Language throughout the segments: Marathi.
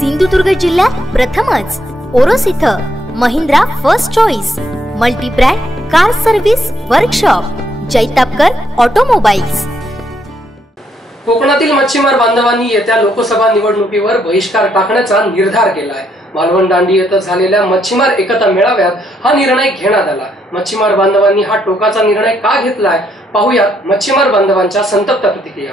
सिंधुदुर्ग जिल्ह्यात प्रथमच. ओरोस इथं Mahindra first choice multibrand car service workshop Jaitapkar automobiles. कोकणातील मच्छीमार बांधवांनी येत्या लोकसभा निवडणुकीवर बहिष्कार टाकण्याचा निर्धार केला आहे मालवण दांडी येथे झालेल्या मच्छीमार एकता मेळाव्यात हा निर्णय घेण्यात आला. मच्छीमार बांधवांनी हा टोकाचा निर्णय का घेतलाय? पाहुयात मच्छीमार बांधवांच्या संतप्त प्रतिक्रिया.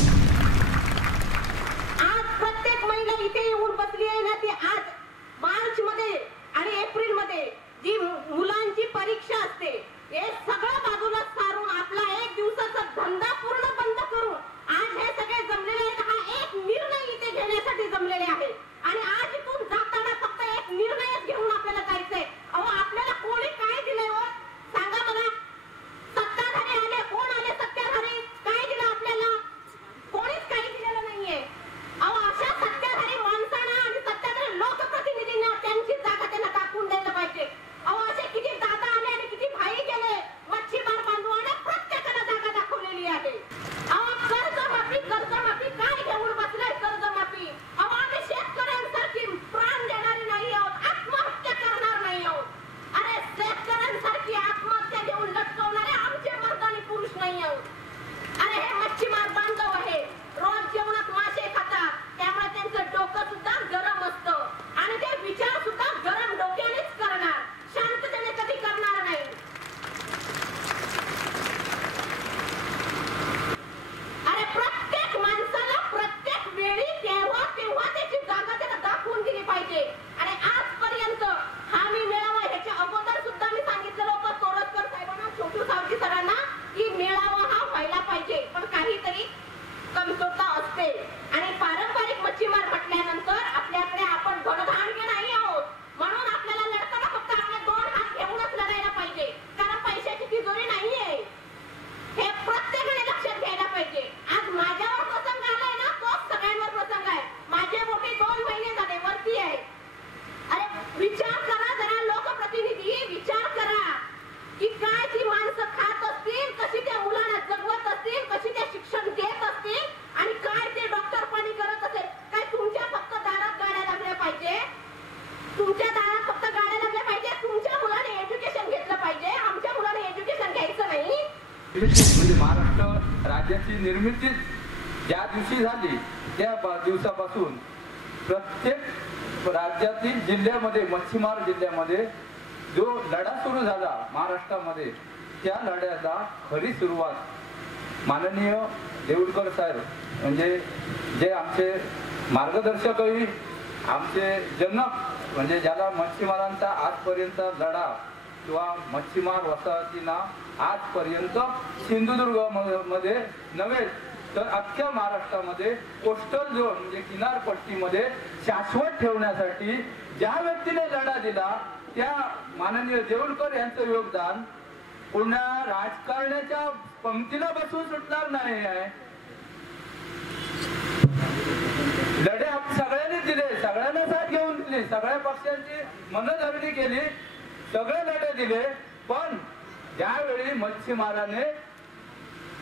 निर्मिती ज्या दिवशी झाली त्या दिवसापासून प्रत्येक राज्यातील जिल्ह्यामध्ये मच्छीमार जिल्ह्यामध्ये जो लढा सुरू झाला महाराष्ट्रामध्ये त्या लढ्याला खरी सुरुवात माननीय देऊळकर साहेब म्हणजे जे आमचे मार्गदर्शकही आमचे जनक म्हणजे ज्याला मच्छीमारांचा आजपर्यंत लढा किंवा मच्छीमार वसाहतींना आजपर्यंत सिंधुदुर्गमध्ये नव्हे तर अख्ख्या महाराष्ट्रामध्ये कोस्टल झोन म्हणजे किनारपट्टीमध्ये शाश्वत ठेवण्यासाठी ज्या व्यक्तीने लढा दिला त्या माननीय देऊळकर यांचं योगदान पुन्हा राजकारणाच्या पंक्तीला बसून सुटणार नाही आहे. लढे सगळ्यांनी दिले सगळ्यांना साथ घेऊन दिली सगळ्या पक्षांची मनधरणी केली सगळे लढे दिले पण ज्यावेळी मच्छीमाराने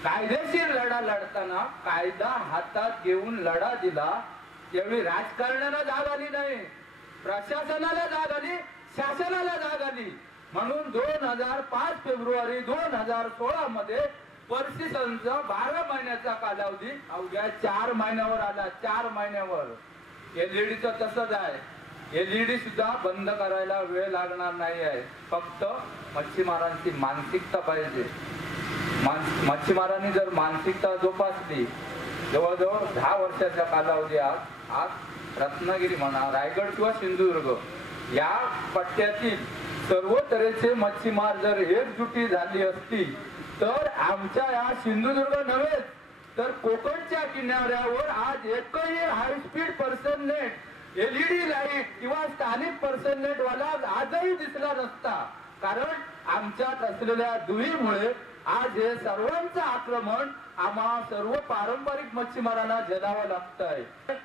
कायदेशीर लढा लढताना कायदा हातात घेऊन लढा दिला त्यावेळी राजकारणाला जाग आली नाही प्रशासनाला जाग आली शासनाला जाग आली. म्हणून दोन हजार पाच फेब्रुवारी दोन हजार सोळा मध्ये पर्सिसनचा बारा महिन्याचा कालावधी अवघ्या चार महिन्यावर आला. चार महिन्यावर. एलईडीचं तसंच आहे. एलईडी सुद्धा बंद करायला वेळ लागणार नाही आहे. फक्त मच्छीमारांची मानसिकता पाहिजे. मान- मच्छीमारांनी जर मानसिकता जोपासली जवळजवळ दहा वर्षाच्या कालावधी आज आज रत्नागिरी म्हणा रायगड किंवा सिंधुदुर्ग या पट्ट्यातील सर्व तऱ्हेचे मच्छीमार जर एकजुटी झाली असती तर आमच्या या सिंधुदुर्ग नव्हे तर कोकणच्या किनाऱ्यावर आज एकही high speed purse seine net LED light किंवा स्थानिक पर्सन वाला आजही दिसला नसता. कारण आमच्यात असलेल्या दुहीमुळे आज हे सर्वांचं आक्रमण आम्हा सर्व पारंपरिक मच्छीमारांना झेलावं लागत आहे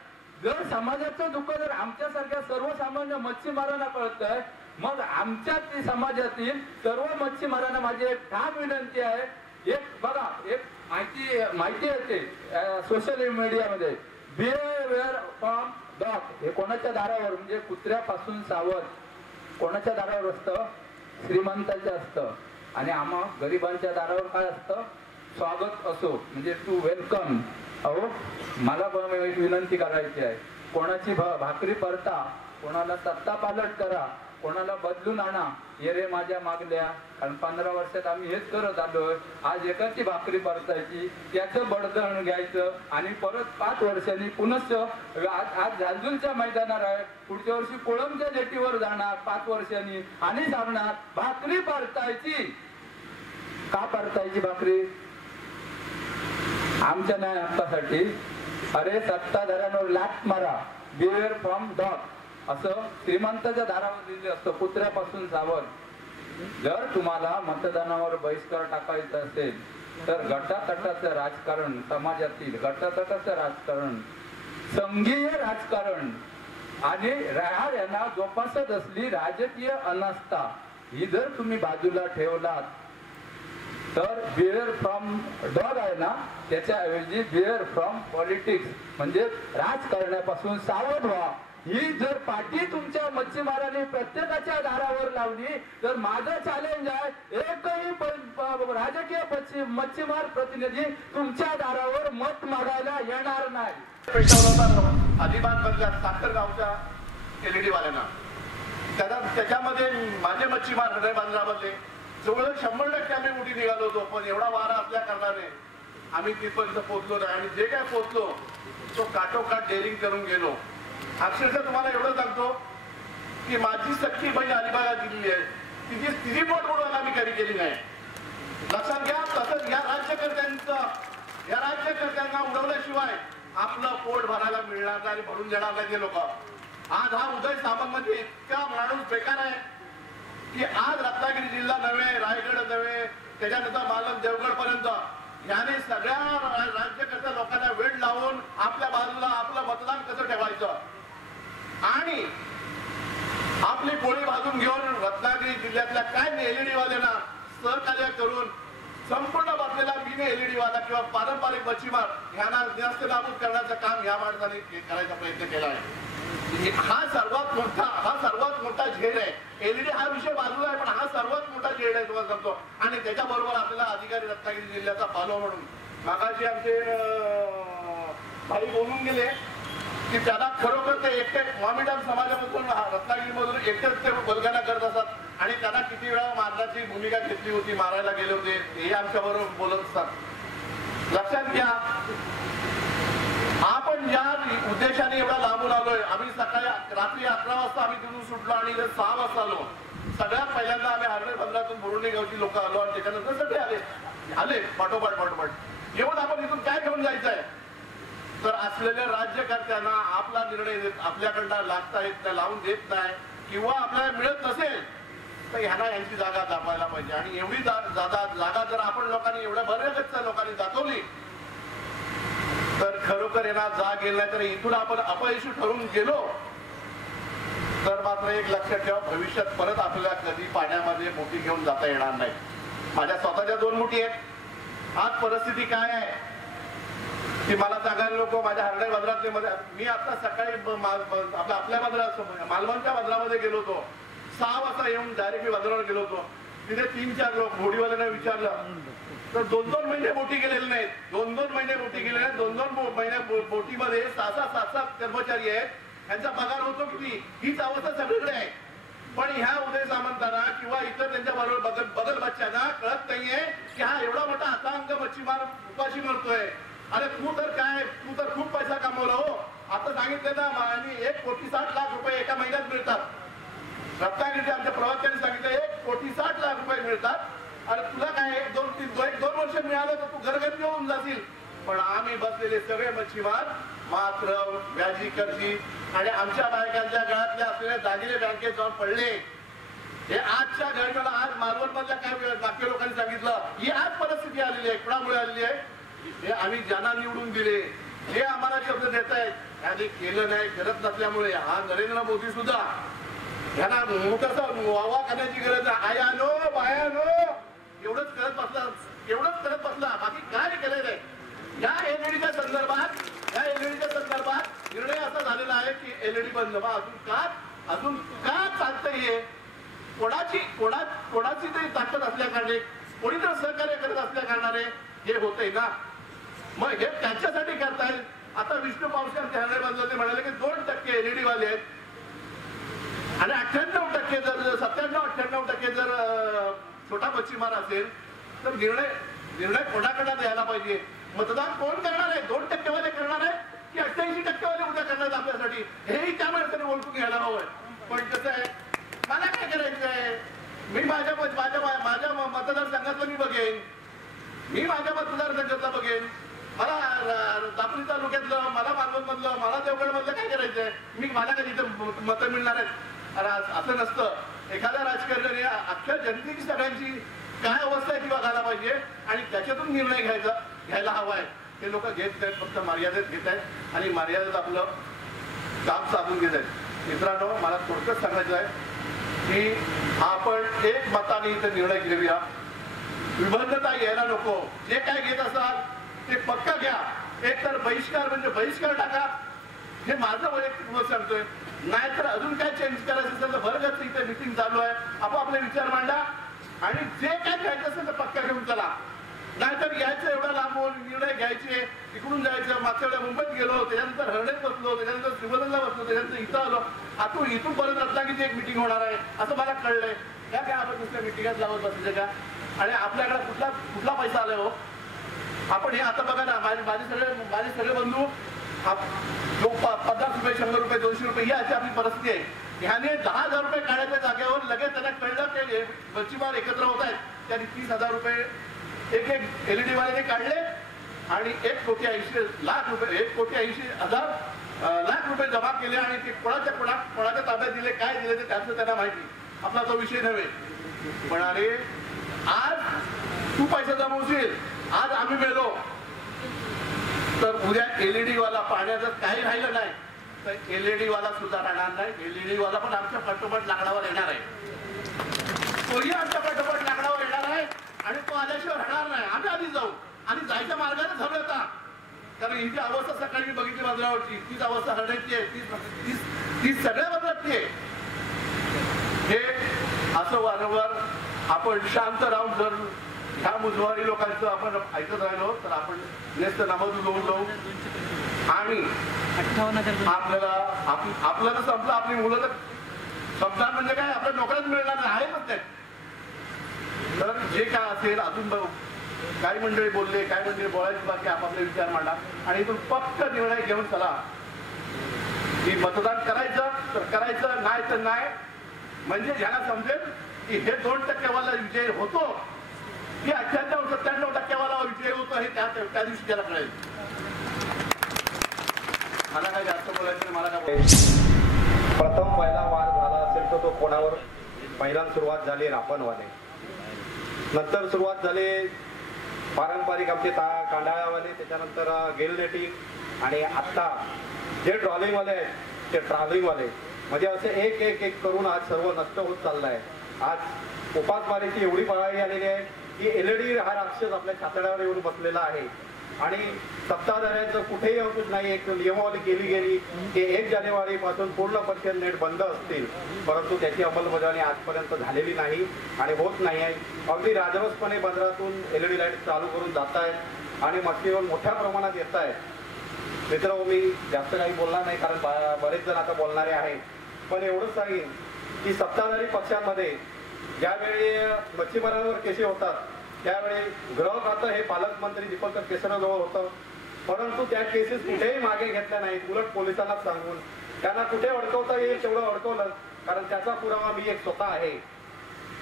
जर समाजाचं दुःख जर आमच्यासारख्या सर्वसामान्य मच्छीमारांना कळतंय मग आमच्यातली समाजातील सर्व मच्छीमारांना माझी एक ठाम विनंती आहे. एक बघा एक माहिती माहिती येते सोशल मीडियामध्ये बिहेवियर फ्रॉम डॉग हे कोणाच्या दारावर म्हणजे कुत्र्यापासून सावध. कोणाच्या दारावर असतं? श्रीमंताच्या असतं. आणि आम्हा गरिबांच्या दारावर काय असतं? स्वागत असो. म्हणजे टू वेलकम अहो मला पण एक विनंती करायची आहे. कोणाची भाकरी परता कोणाला सत्ता पालट करा. कोणाला बदलून आणा ये रे माझ्या मागल्या कारण पंधरा वर्षात आम्ही हेच करत आलोय आज एकाची भाकरी परतायची त्याचं बडदण घ्यायचं आणि परत पाच वर्षांनी पुनश्च आज आज झांजुलच्या मैदानावर आहे. पुढच्या वर्षी कोळमच्या जेटीवर जाणार पाच वर्षांनी. आणि सांगणार भाकरी परतायची. का परतायची भाकरी? आमच्या न्याय हक्कासाठी. अरे सत्ताधाऱ्यांवर लाट मारा. बिअर फ्रॉम डॉग असं श्रीमंताच्या दारावर दिले असतं कुत्र्यापासून सावध जर तुम्हाला मतदानावर बहिष्कार टाकायचा असेल तर गटातटाचं राजकारण समाजातील गटातटाचं राजकारण संघीय राजकारण आणि राहाड यांना जोपासत असली राजकीय अनास्था ही जर तुम्ही बाजूला ठेवलात तर बिअर फ्रॉम डॉग आहे ना त्याच्याऐवजी बिअर फ्रॉम पॉलिटिक्स म्हणजे राजकारणापासून सावध व्हा. ही जर पाठी तुमच्या मच्छीमारांनी प्रत्येकाच्या दारावर लावली तर माझं चॅलेंज आहे एकही राजकीय पश्चिम- मच्छीमार प्रतिनिधी तुमच्या दारावर मत मागायला येणार नाही. पेटवला होता अलिबाग मधल्या साखर गावच्या एलईडी वाल्यांना त्याला त्याच्यामध्ये माझे मच्छीमार हृदय बांधरामधले जवळ शंभर टक्के आम्ही उडी निघालो होतो पण एवढा वारा असल्या कारणाने आम्ही तिथपर्यंत पोहोचलो नाही. आणि जे काय पोहोचलो तो काटोकाट डेअरिंग करून गेलो. अक्षरशः तुम्हाला एवढं सांगतो की माझी सख्खी बहीण अलिबागात दिलेली आहे. तिची तिची पोट बुडवायला आम्ही कधी केली नाही. लक्षात घ्या तसंच या राज्यकर्त्यांचं या राज्यकर्त्यांना उडवल्याशिवाय आपलं पोट भरायला मिळणार नाही आणि भरून देणार नाही ते लोक. आज हा उदय सामंतमध्ये इतका माणूस बेकार आहे की आज रत्नागिरी जिल्हा नव्हे रायगड नव्हे त्याच्यानंतर मालक देवगड पर्यंत याने सगळ्या राज्यकर्त्या लोकांना वेळ लावून आपल्या बाजूला आपलं मतदान कसं ठेवायचं? आणि आपली पोळी भाजून घेऊन रत्नागिरी जिल्ह्यातल्या काय एलईडी वाल्यांना सहकार्य करून संपूर्ण बसलेला बिने एलईडी वाला किंवा पारंपरिक मच्छीमार यांना जास्त नाबूद करण्याचं काम या माणसाने करायचा प्रयत्न केला आहे. म्हणजे हा सर्वात मोठा हा सर्वात मोठा झेड आहे. एलईडी हा विषय बाजूला आहे पण हा सर्वात मोठा झेड आहे तुम्हाला सांगतो. आणि त्याच्याबरोबर आपल्याला अधिकारी रत्नागिरी जिल्ह्याचा पालो म्हणून. मागाशी आमचे भाई बोलून गेले. की त्याला खरोखर ते एकटे मॉमिडन समाजामधून रत्नागिरीमधून एकटेच ते बलगाना करत असतात. आणि त्यांना किती वेळा मारण्याची भूमिका घेतली होती मारायला गेले होते हे आमच्या बरोबर बोलत असतात. लक्षात घ्या आपण ज्या उद्देशाने एवढा लांबून आलोय आम्ही सकाळी रात्री अकरा वाजता आम्ही तिथून सुटलो आणि सहा वाजता आलो. सगळ्यात पहिल्यांदा आम्ही हरणे बंदरातून बोरुणी गावची लोक आलो आणि त्याच्यानंतर सगळे आले. आले पाठोपाठ पाठोपाठ. येऊन आपण इथून काय घेऊन जायचं आहे तर असलेल्या राज्यकर्त्यांना आपला निर्णय देत आपल्याकडनं लागता येत नाही लावून देत नाही किंवा आपल्याला मिळत नसेल तर ह्यांना यांची जागा दाबायला पाहिजे. आणि एवढी जा- जागा जागा जर आपण लोकांनी एवढ्या बऱ्याच लोकांनी दाखवली तर खरोखर यांना जाग गेली नाही तर इथून आपण अपयशी ठरून गेलो तर मात्र एक लक्षात ठेवा भविष्यात परत आपल्याला कधी पाण्यामध्ये मोठी घेऊन जाता येणार नाही. माझ्या स्वतःच्या दोन मुठी आहेत. आज परिस्थिती काय आहे? की मला सांगायला लोक माझ्या हरडे बंदरातले मध्ये मी आता सकाळी आपल्या आपल्या बंदरात मालवणच्या बंदरामध्ये गेलो होतो. सहा वाजता येऊन डायरेक्ट मी बंदरावर गेलो होतो. तिथे तीन चार लोक बोडीवाल्यांना विचारलं. तर दोन दोन महिने बोटी गेलेले नाहीत. दोन दोन महिने बोटी गेले नाहीत. दोन दोन महिने बोटीमध्ये सहा सहा सात सात कर्मचारी आहेत. त्यांचा पगार होतो किती? हीच अवस्था सगळीकडे आहे. पण ह्या उदय सामंतांना किंवा इतर त्यांच्या बरोबर बदल बदल बच्च्यांना कळत नाहीये की हा एवढा मोठा आतांक मच्छीमार उपाशी मरतोय. अरे तू तर काय तू तर खूप पैसा कमवला हो. आता सांगितलं ना आणि एक कोटी साठ लाख रुपये एका महिन्यात मिळतात. रत्नागिरीचे आमच्या प्रवक्त्यांनी सांगितलं एक कोटी साठ लाख रुपये मिळतात. अरे तुला काय एक दोन तीन एक दोन वर्ष मिळालं तर तू घरगती होऊन जाशील. पण आम्ही बसलेले सगळे मच्छीमार मात्र व्याजी कर्जी आणि आमच्या बायकांच्या गळ्यातले असलेले दागिने बँकेत जाऊन पडले. हे आजच्या घटनेला आज मालवण मधल्या काय बाकी लोकांनी सांगितलं ही आज परिस्थिती आलेली आहे. कुणामुळे आलेली आहे? हे आम्ही ज्यांना निवडून दिले हे आम्हाला शब्द देत आहेत त्यांनी केलं नाही करत नसल्यामुळे हा नरेंद्र मोदी सुद्धा ह्याला मोठा वावा करण्याची गरज आहे. आयानो बायानो एवढंच करत बसला एवढंच करत बसला. बाकी काय केलेलं आहे या एलईडीच्या संदर्भात या एलईडीच्या संदर्भात निर्णय असा झालेला आहे की एलईडी बंद. बा अजून का अजून का चालतंय हे? कोणाची कोणा कोणाची तरी ताकद असल्या कारणे कोणी तर सहकार्य करत असल्या कारणाने हे होतंय ना? मग हे त्याच्यासाठी करतायत आता विष्णू पावसाळ ध्यान बाजूला ते म्हणाले की दोन टक्के एलईडी वाले आहेत. आणि अठ्ठ्याण्णव टक्के जर सत्त्याण्णव अठ्ठ्याण्णव टक्के जर छोटा मच्छीमार असेल तर निर्णय निर्णय कोणाकडे द्यायला पाहिजे? मतदान कोण करणार आहे? दोन टक्केवाले करणार आहे की अठ्ठ्याऐंशी टक्केवाले उद्या करणार आपल्यासाठी? हेही त्या माणसाने ओळखून घ्यायला हवं पण कसं आहे? मला काय करायचं आहे? मी माझ्या माझ्या माझ्या मतदारसंघातलं मी बघेन. मी माझ्या मतदारसंघातला बघेन. मला दापोली तालुक्यातलं मला मालवण मधलं मला देवगड मधलं काय करायचंय? मी मला कधी इथं मतं मिळणार आहेत? अरे असं नसतं. एखाद्या राजकारण्याने अख्ख्या जनतेची सगळ्यांची काय अवस्था आहे ती बघायला पाहिजे आणि त्याच्यातून निर्णय घ्यायचा घ्यायला हवा आहे. ते लोक घेत नाहीत फक्त मर्यादेत घेत आहेत आणि मर्यादेत आपलं काम साधून घेत आहेत. मित्रांनो मला थोडक्यात सांगायचं आहे की आपण एक मताने इथे निर्णय घेऊया. विभन्नता यायला नको. जे काय घेत असाल ते पक्का घ्या. एक तर बहिष्कार म्हणजे बहिष्कार टाका. हे माझं वैयक्तिक मत सांगतोय. नाहीतर अजून काय चेंज करायचं असेल तर भरगच इथे मिटिंग चालू आहे. आपापले विचार मांडा. आणि जे काय घ्यायचं असेल तर पक्का घेऊन चला. नाहीतर यायचं एवढा लांबून निर्णय घ्यायचे इकडून जायचं. मागच्या वेळेला मुंबईत गेलो त्याच्यानंतर हरडेत बसलो त्याच्यानंतर श्रीवर्धनला बसलो त्याच्यानंतर इथं आलो. आता इथून परत रत्नागिरीची एक मिटिंग होणार आहे. असं मला कळलंय. काय काय आपण दुसऱ्या मिटिंगात लावत बसायचं का? आणि आपल्याकडे कुठला कुठला पैसा आलाय हो? आपण हे आता बघा ना माझे माझे सगळे माझे सगळे बंधू लोक जो पन्नास रुपये शंभर रुपये दोनशे रुपये ही अशी आपली परिस्थिती आहे. ह्याने दहा हजार रुपये काढायच्या जागेवर लगेच त्यांना कळलं की मच्छीमार एकत्र होत आहेत. त्यांनी तीस हजार रुपये एक एक एलईडी वाले काढले आणि एक कोटी ऐंशी लाख रुपये एक कोटी ऐंशी हजार लाख रुपये जमा केले आणि ते कोणाच्या कोणा कोणाच्या ताब्यात दिले काय दिले ते त्याचं त्यांना माहिती. आपला तो विषय नव्हे. पण अरे आज तू पैसा जमवशील. आज आम्ही मेलो. तर उद्या एलईडी वाला पाण्याचं काही राहिलं नाही तर एलईडी वाला सुद्धा राहणार नाही. एलईडी वाला पण आमच्या पाठोपाठ लाकडावर येणार आहे. तोही आमच्या पाठोपाठ लाकडावर येणार आहे आणि तो आल्याशिवाय राहणार नाही. आम्ही आधी जाऊ. आणि जायच्या मार्गाने झालं आता कारण ही जी अवस्था सकाळी बघितली बाजारावरची तीच अवस्था हरण्याची आहे. तीच तीच सगळ्या बदलाची आहे हे असं वारंवार आपण शांत राहून जर ह्या मुजवारी लोकांचं आपण ऐकत राहिलो तर आपण नेस्त नामधून होऊन जाऊ. आणि आपल्याला आपलं तर संपलं आपली मुलं तर संपणार म्हणजे काय? आपल्या नोकऱ्यात मिळणार नाही आहेतच ते. तर जे काय असेल अजून काही मंडळी बोलले काय मंडळी बोलायची बाकी आपापले विचार मांडा. आणि इथून पक्क निर्णय घेऊन चला. की मतदान करायचं तर करायचं नाही तर नाही. म्हणजे ज्याला समजेल की हे दोन टक्केवाला विजय होतो. की अठ्ठ्याण्णव सत्त्याण्णव टक्क्यावाला विजय होतो हे त्या त्या दिवशी त्याला कळेल. मला काय जास्त बोलायचं मला काय प्रथम पहिला वार झाला असेल तर तो कोणावर? पहिला सुरुवात झाली रापणवाले. नंतर सुरुवात झाली पारंपरिक आमचे ता कांडाळ्यावाले त्याच्यानंतर गेल नेटिंग आणि आत्ता जे ट्रॉलिंगवाले आहेत ते ट्रॅव्हलिंगवाले म्हणजे असे एक एक एक करून आज सर्व नष्ट होत चाललं आहे आज उपासमारीची एवढी पळाई आलेली आहे. की एलईडी हा राक्षस आपल्या छातड्यावर येऊन बसलेला आहे. आणि सत्ताधाऱ्यांचं कुठेही अंकुश नाही एक नियमावली केली गेली की एक जानेवारी पासून पक्ष नेट बंद असतील. परंतु त्याची अंमलबजावणी आजपर्यंत झालेली नाही आणि होत नाही आहे. अगदी राजरोसपणे बंदरातून एलईडी लाइट चालू करून जात आहेत आणि मस्तीवर मोठ्या प्रमाणात येत आहेत. मित्र मी जास्त काही बोलणार नाही कारण बा- बरेच जण आता बोलणारे आहेत. पण एवढंच सांगेन की सत्ताधारी पक्षांमध्ये ज्यावेळी मच्छीमारांवर केसे होतात त्यावेळी ग्रह खातं हे पालकमंत्री दीपंकर केसरजवळ होतं. परंतु त्या केसेस कुठेही मागे घेतल्या नाहीत उलट पोलिसांना सांगून. त्यांना कुठे अडकवता येईल तेवढं अडकवलं कारण त्याचा पुरावा मी एक स्वतः आहे.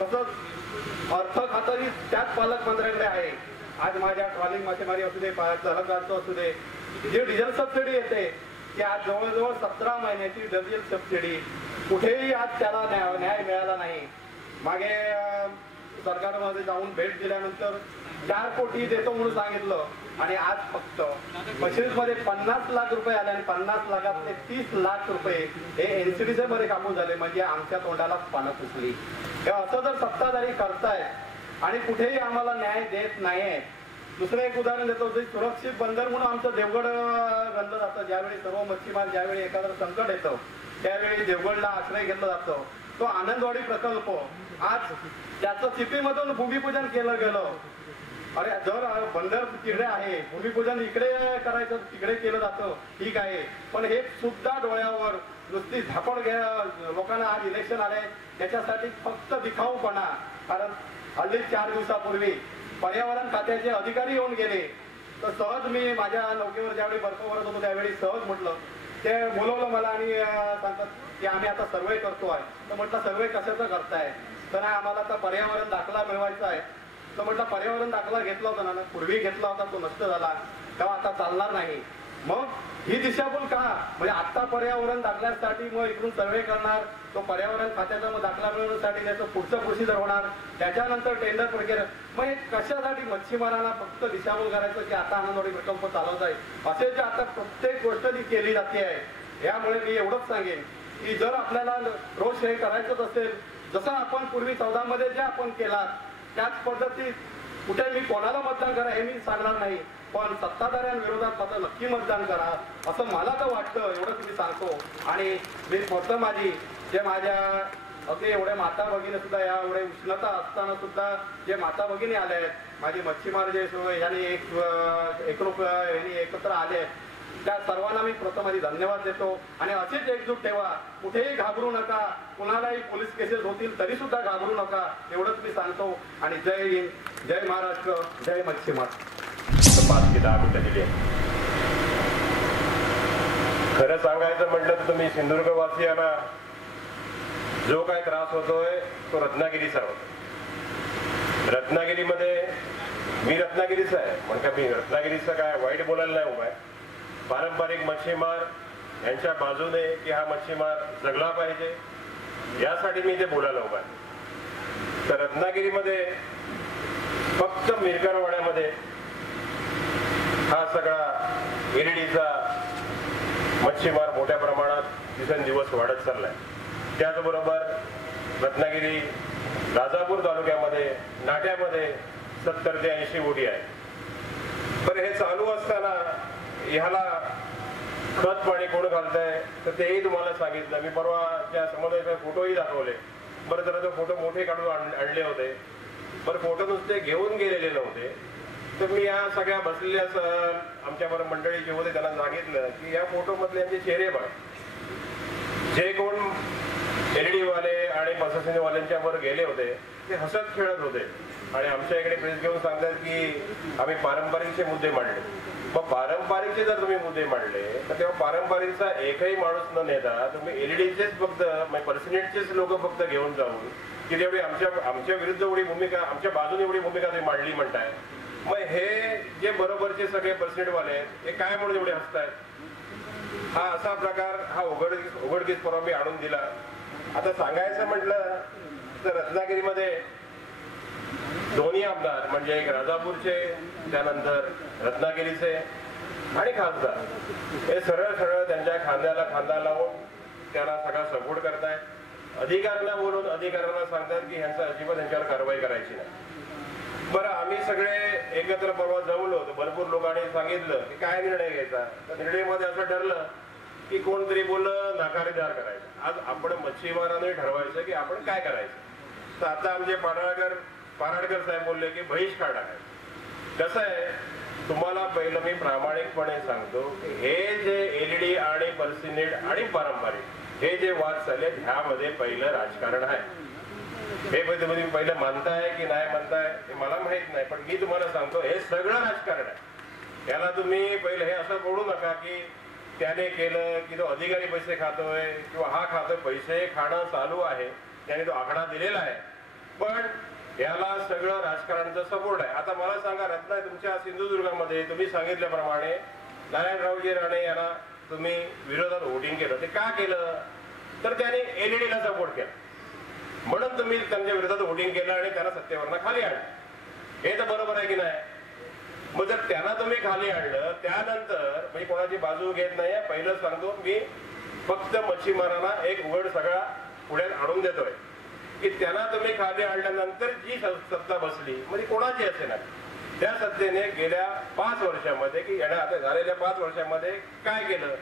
तसंच अर्थ खातंही त्याच पालकमंत्र्यांकडे आहे. आज माझ्या ट्रॉलिंग मासेमारी असू दे जलगारचं असू दे जी डिझेल सबसिडी येते ती आज जवळजवळ सतरा महिन्याची डिझेल सबसिडी. कुठेही आज त्याला न्याय मिळाला नाही. मागे सरकारमध्ये जाऊन भेट दिल्यानंतर चार कोटी देतो म्हणून सांगितलं. आणि आज फक्त मशीन्समध्ये पन्नास लाख रुपये आले आणि पन्नास लाखातले तीस लाख रुपये हे एनसीडीसी मध्ये कापून झाले म्हणजे आमच्या तोंडाला पानं पुसली हे असं जर सत्ताधारी करताय आणि कुठेही आम्हाला न्याय देत नाहीये दुसरं एक उदाहरण देतो जे सुरक्षित बंदर म्हणून आमचं देवगड बनलं जातं. ज्यावेळी सर्व मच्छीमार ज्यावेळी एखादं संकट येतं त्यावेळी देवगडला आश्रय घेतला जातो. तो आनंदवाडी प्रकल्प आज त्याचं चिपीमधून भूमिपूजन केलं गेलं. अरे जर बंदर तिकडे आहे भूमिपूजन इकडे करायचं तिकडे केलं जातं ठीक आहे. पण हे सुद्धा डोळ्यावर नुसती झापड घ्या लोकांना आज इलेक्शन आले त्याच्यासाठी फक्त दिखाऊपणा. कारण हल्ली चार दिवसापूर्वी पर्यावरण खात्याचे अधिकारी येऊन गेले. तर सहज मी माझ्या नौकेवर ज्यावेळी बर्फ भरत होतो त्यावेळी सहज म्हटलं. ते बोलवलं मला आणि सांगतात की आम्ही आता सर्वे करतो आहे तर म्हटलं सर्वे कशाचं करताय? तर आम्हाला आता पर्यावरण दाखला मिळवायचा आहे. तर म्हटलं पर्यावरण दाखला घेतला होता ना पूर्वी घेतला होता तो नष्ट झाला. तेव्हा आता चालणार नाही. मग ही दिशाभूल का? म्हणजे आता पर्यावरण दाखल्यासाठी मग इकडून सर्वे करणार तो पर्यावरण खात्याचा मग दाखला मिळवण्यासाठी त्याचं पुढचं प्रोसिजर होणार. त्याच्यानंतर टेंडर प्रक्रिया मग हे कशासाठी मच्छीमारांना फक्त दिशाभूल करायचं की आता आनंदवाडी प्रकल्प चालवत आहे असे जे आता प्रत्येक गोष्ट जी केली जाते आहे यामुळे मी एवढंच सांगेन की जर आपल्याला रोज हे करायचंच असेल जसं आपण पूर्वी चौदा मध्ये जे आपण केला त्याच पद्धतीत कुठे मी कोणाला मतदान करा हे मी सांगणार नाही पण सत्ताधाऱ्यांविरोधात मात्र नक्की मतदान करा असं मला तर वाटतं एवढंच मी सांगतो. आणि मी फक्त माझी जे माझ्या अगदी एवढ्या माता भगिनी सुद्धा या एवढे उष्णता असताना सुद्धा जे माता भगिनी आल्या आहेत माझी मच्छीमार जे याने यांनी एक अं, एकरूप यांनी एकत्र आले आहेत त्या सर्वांना मी प्रथम आधी धन्यवाद देतो. आणि अशीच एकजूट ठेवा. कुठेही घाबरू नका. कुणालाही पोलीस केसेस होतील तरी सुद्धा घाबरू नका. एवढंच मी सांगतो. आणि जय हिंद. जय महाराष्ट्र. जय मच्छीमार. पाच ते दहा मिनिटं दिली खरं सांगायचं म्हटलं तर तुम्ही सिंधुदुर्गवासियांना जो काय त्रास होतोय तो रत्नागिरीचा होतो. रत्नागिरीमध्ये मी रत्नागिरीचा आहे. पण मी रत्नागिरीचं काय वाईट बोलायला नाही उभा आहे. पारंपरिक मच्छीमार यांच्या बाजूने की हा मच्छीमार जगला पाहिजे यासाठी मी ते बोलायला उभा आहे. तर रत्नागिरीमध्ये फक्त मिरकरवाड्यामध्ये हा सगळा इरडीचा मच्छीमार मोठ्या प्रमाणात दिवसेंदिवस वाढत चाललाय. त्याचबरोबर रत्नागिरी राजापूर तालुक्यामध्ये नाट्यामध्ये सत्तर ते ऐंशी बोटी आहे पण हे चालू असताना ह्याला खत पाणी कोण घालतंय? तर तेही तुम्हाला सांगितलं. मी परवा त्या समुदायाचे फोटोही दाखवले. बरं जरा तो फोटो मोठे काढून आण- आणले होते. बरं फोटो नुसते घेऊन गेलेले नव्हते. तर मी या सगळ्या बसलेल्या स- आमच्या बरं मंडळी जे होते त्यांना सांगितलं की या फोटोमधले आमचे चेहरे बघ. जे कोण एलईडी वाले आणि प्रशासनी वर गेले होते ते हसत खेळत होते. आणि आमच्या इकडे प्रेस घेऊन सांगतात की आम्ही पारंपरिकचे मुद्दे मांडले. मग पारंपरिकचे जर तुम्ही मुद्दे मांडले तर तेव्हा पारंपरिकचा एकही माणूस न नेता तुम्ही एलईडीचेच फक्त म्हणजे पर्सनेटचेच लोक फक्त घेऊन जाऊन की तेवढी आमच्या आमच्या विरुद्ध एवढी भूमिका आमच्या बाजूने एवढी भूमिका तुम्ही मांडली म्हणताय. मग हे जे बरोबरचे सगळे पर्सेंट वाले आहेत हे काय म्हणून एवढे हसतायत? हा असा प्रकार हा उघड उघडकीस परवा मी आणून दिला. आता सांगायचं म्हटलं तर रत्नागिरीमध्ये दोन्ही आमदार म्हणजे एक राजापूरचे त्यानंतर रत्नागिरीचे आणि खासदार. हे सरळ सरळ त्यांच्या खांद्याला खांदा लावून त्याला सगळा सपोर्ट करताय अधिकाऱ्यांना बोलून अधिकाऱ्यांना सांगतात की ह्यांचा अजिबात त्यांच्यावर कारवाई करायची नाही. बरं आम्ही सगळे एकत्र परवा जमलो तर भरपूर लोकांनी सांगितलं की काय निर्णय घ्यायचा? तर निर्णयमध्ये असं ठरलं की कोणतरी बोललं नाकारीदार करायचं. आज आपण मच्छीमारांनी ठरवायचं की आपण काय करायचं? तर आता आमचे पाडळकर पाराडकर साहेब बोलले की बहिष्कार आहे कसं आहे? तुम्हाला पहिलं मी प्रामाणिकपणे सांगतो की हे जे एलईडी आणि पर्सिनेट आणि पारंपरिक हे जे वाद चालले ह्यामध्ये पहिलं राजकारण आहे. हे पण तुम्ही पहिलं मानताय की नाही मानताय ते मला माहीत नाही पण मी तुम्हाला सांगतो हे सगळं राजकारण आहे. याला तुम्ही पहिलं हे असं बोलू नका की त्याने केलं की तो अधिकारी पैसे खातोय किंवा हा खातोय पैसे खाणं चालू आहे त्याने तो आकडा दिलेला आहे. पण याला सगळं राजकारणाचा सपोर्ट आहे. आता मला सांगा रत्ना तुमच्या सिंधुदुर्गामध्ये तुम्ही सांगितल्याप्रमाणे नारायणरावजी राणे यांना तुम्ही विरोधात व्होटिंग केलं. ते का केलं? तर त्याने एलईडीला सपोर्ट केला. म्हणून तुम्ही त्यांच्या विरोधात व्होटिंग केलं आणि त्यांना सत्तेवरनं खाली आणलं. हे तर बरोबर आहे की नाही? मग जर त्यांना तुम्ही खाली आणलं त्यानंतर म्हणजे कोणाची बाजू घेत नाही पहिलं सांगतो मी फक्त मच्छीमारांना एक वर्ड सगळा पुढ्यात आणून देतोय. की त्यांना तुम्ही खाली आणल्यानंतर जी सत्ता बसली म्हणजे कोणाची असे ना त्या सत्तेने गेल्या पाच वर्षामध्ये की येणार आता झालेल्या पाच वर्षामध्ये काय केलं?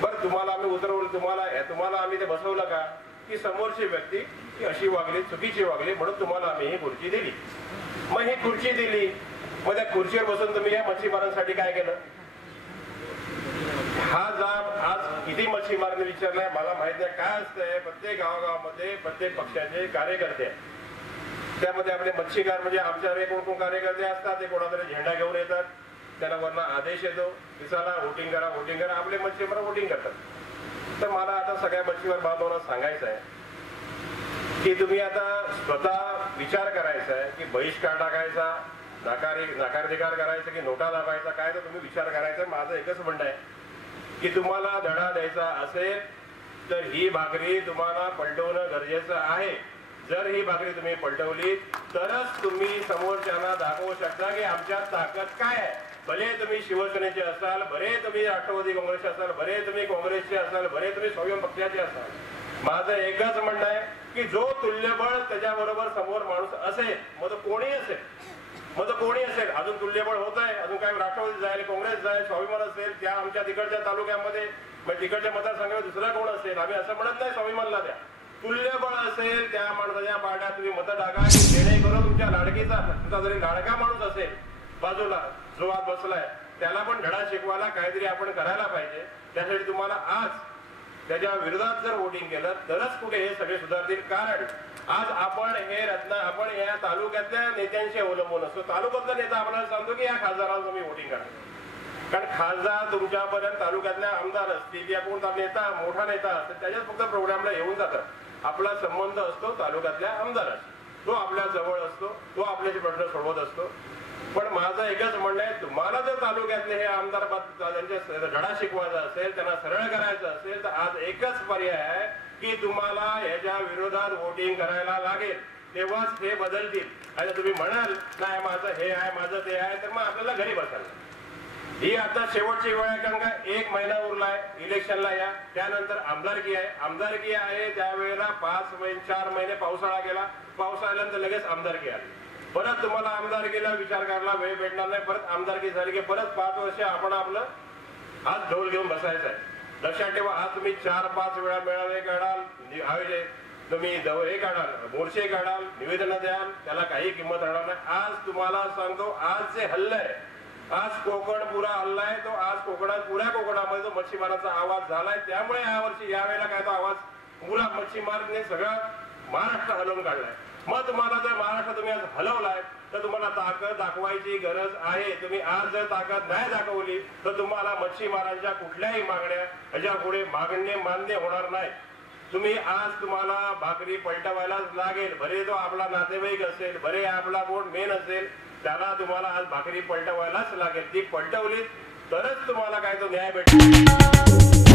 बरं तुम्हाला आम्ही उतरवलं तुम्हाला तुम्हाला आम्ही ते बसवलं का? की समोरची व्यक्ती की अशी वागली चुकीची वागली म्हणून तुम्हाला आम्ही ही खुर्ची दिली. मग ही खुर्ची दिली. मग त्या खुर्चीवर बसून तुम्ही या मच्छीमारांसाठी काय केलं? हा जाब आज किती मच्छीमारांनी विचारलाय मला माहीत नाही काय असतंय? प्रत्येक गावागावामध्ये प्रत्येक पक्षाचे कार्यकर्ते त्यामध्ये आपले मच्छीकार म्हणजे आमच्याकडे कोण कोण कार्यकर्ते असतात. ते कोणातरी झेंडा घेऊन येतात. त्यांना वरनं आदेश येतो. की चला वोटिंग करा वोटिंग करा. आपले मच्छीमार वोटिंग करतात. तर मला आता सगळ्या मच्छीमार बांधवांना सांगायचं आहे की तुम्ही आता स्वतः विचार करायचा आहे की बहिष्कार टाकायचा नाकारी नकारधिकार करायचा की नोटा दाबायचा. काय तर तुम्ही विचार करायचा माझं एकच म्हणणं आहे. की तुम्हाला धडा द्यायचा असेल तर ही भाकरी तुम्हाला पलटवणं गरजेचं आहे. जर ही भाकरी तुम्ही पलटवली तरच तुम्ही समोरच्यांना दाखवू शकता की आमच्यात ताकद काय आहे. भले तुम्ही शिवसेनेचे असाल भले तुम्ही राष्ट्रवादी काँग्रेसचे असाल भले तुम्ही काँग्रेसचे असाल भले तुम्ही स्वयं पक्षाचे असाल. माझं एकच म्हणणं आहे की जो तुल्यबळ त्याच्याबरोबर समोर माणूस असेल मग तो कोणी असेल मग कोणी असेल? अजून तुल्यबळ होत आहे अजून काय राष्ट्रवादी जाईल काँग्रेस जाईल स्वाभिमान असेल त्या आमच्या तिकडच्या तालुक्यामध्ये मग तिकडच्या मतदारसंघात दुसरा कोण असेल? आम्ही असं म्हणत नाही स्वाभिमानला द्या. तुल्यबळ असेल त्या माणसाच्या पाड्या तुम्ही मत टाका जेणेकरून तुमच्या लाडकीचा तुमचा जरी लाडका माणूस असेल बाजूला जो आज बसलाय त्याला पण धडा शिकवायला काहीतरी आपण करायला पाहिजे. त्यासाठी तुम्हाला आज त्याच्या विरोधात जर वोटिंग केलं तरच कुठे हे सगळे सुधारतील? कारण आज आपण हे रत्न आपण या तालुक्यातल्या नेत्यांशी अवलंबून असतो. तालुक्यातला नेता आपल्याला सांगतो की या खासदाराला तुम्ही वोटिंग करा. कारण खासदार तुमच्यापर्यंत तालुक्यातल्या आमदार असतील या कोणता नेता मोठा नेता असेल त्याच्याच फक्त प्रोग्रामला येऊन जातात. आपला संबंध असतो तालुक्यातल्या आमदाराशी. तो आपल्या जवळ असतो तो आपल्याचे प्रश्न सोडवत असतो. पण माझं एकच म्हणणं आहे तुम्हाला जर तालुक्यातले हे आमदार त्यांच्या धडा शिकवायचा असेल त्यांना सरळ करायचं असेल तर आज एकच पर्याय आहे की तुम्हाला याच्या विरोधात वोटिंग करायला लागेल. तेव्हाच हे बदलतील. आणि तुम्ही म्हणाल नाही माझं हे आहे माझं ते आहे तर मग आपल्याला घरी बसायला ही आता शेवटची वेळ आहे कारण का एक महिना उरला आहे इलेक्शनला या. त्यानंतर आमदारकी आहे. आमदारकी आहे त्यावेळेला पाच महिने चार महिने पावसाळा गेला. पावसाळा आल्यानंतर लगेच आमदारकी आली. परत तुम्हाला आमदारकीला विचार करायला वेळ भेटणार नाही परत आमदारकी झाली की परत पाच वर्ष आपण आपलं हात ढोल घेऊन बसायचं आहे. लक्षात ठेवा आज तुम्ही चार पाच वेळा मेळावे काढाल हवे आयोजे तुम्ही दव हे काढाल मोर्चे काढाल निवेदन द्याल त्याला काही किंमत राहणार नाही. आज तुम्हाला सांगतो आज जे हल्लं आहे आज कोकण पुरा हल्ला आहे तो आज कोकणात पुऱ्या कोकणामध्ये जो मच्छीमाराचा आवाज झालाय त्यामुळे या वर्षी यावेळेला काय तो आवाज पुरा मच्छीमारने सगळा महाराष्ट्र हलवून काढलाय. मग तुम्हाला जर महाराष्ट्र तुम्ही आज हलवलाय तर तुम्हाला ताकद दाखवायची गरज आहे. तुम्ही आज जर ताकद नाही दाखवली तर तुम्हाला मच्छीमारांच्या कुठल्याही मागण्या ह्याच्या पुढे मागणे मान्य होणार नाही. तुम्ही आज तुम्हाला भाकरी पलटवायलाच लागेल. भले तो आपला नातेवाईक असेल भले आपला कोण मेन असेल त्याला तुम्हाला आज भाकरी पलटवायलाच लागेल. ती पलटवलीत तरच तुम्हाला काय तो न्याय भेटेल.